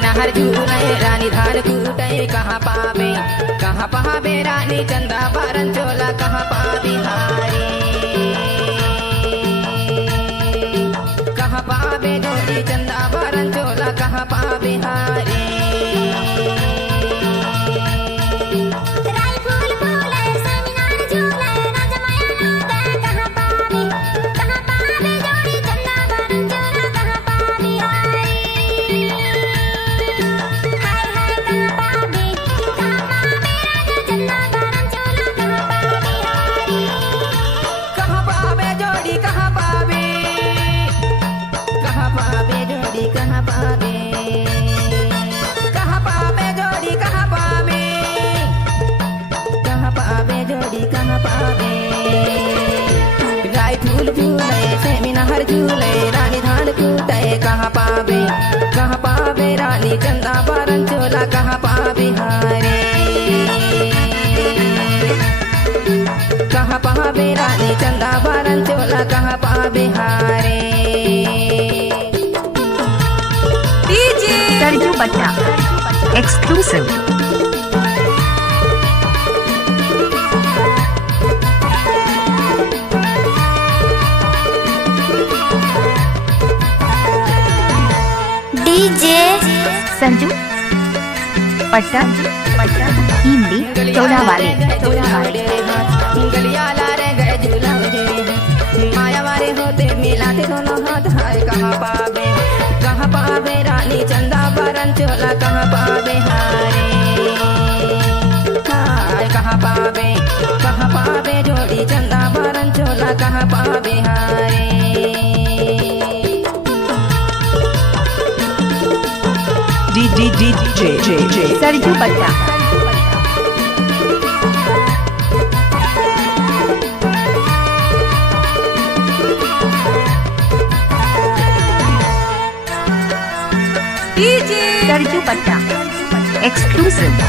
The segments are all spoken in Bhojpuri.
रानी धान कूटे कहाँ पावे रानी चंदा बारन चोला कहाँ पावे हारे कहाँ पावे जोड़ी चंदा बारन चोला कहाँ पावे हारे राई फूल फूले सेमिना हर झूले रानी धान कूटे कहाँ पावे रानी चंदा बारन चोला कहाँ पावे हारे कहाँ पावे रानी चंदा बारन चोला कहाँ पावे हारे सरजू बट्टा एक्सक्लूसिव डीजे संजू पट्टा हिंदी चौड़ा वाले माया वाले होते मिलाते दोनों हाथ हाय कहाँ पावे रानी चंदा बारन चोला कहाँ पावे हारे हाय कहाँ पावे जोड़ी चंदा बारन चोला कहाँ पावे हारे सरजू बट्टा सरजू बट्टा एक्सक्लूसिव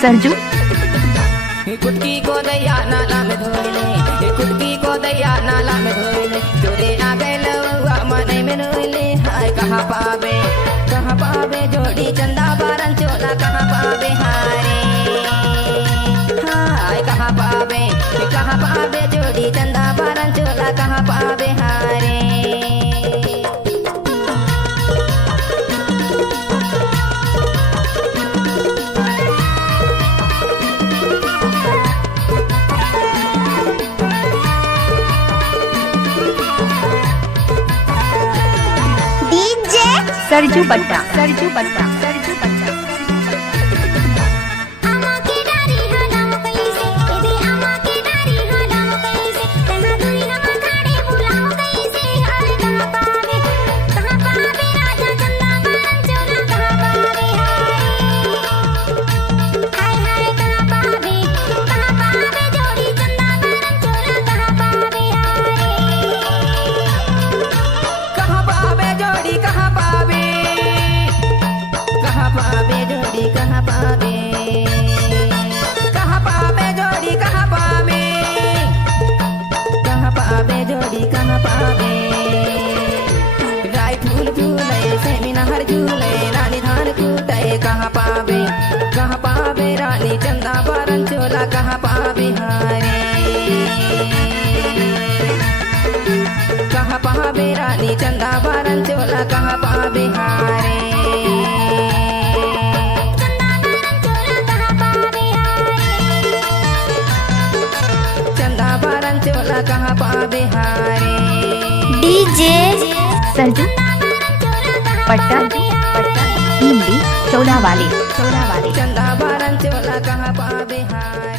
सरजू कुटकी को दैया नाला में धोले कुटकी को दैया नाला में धोले तोरे आ गए लौआ मने में रोले हाय कहाँ पावे जोड़ी चंदा बारन चोला कहाँ पावे हारे हाय कहाँ पावे जोड़ी चंदा बारन चोला कहाँ पावे हारे सरजू बट्टा राई फूल फूले सेमिना हर झूले रानी धान कूटे कहाँ पावे रानी चंदा बारन चोला कहाँ पावे बिहारे कहाँ पावे रानी चंदा बारन चोला कहाँ पावे हारे चंदा बारन चोला कहाँ पावे हारे डीजे संजू पट्टन हिंदी चौड़ा वाली चंदा बारन चोला कहाँ पावे हारे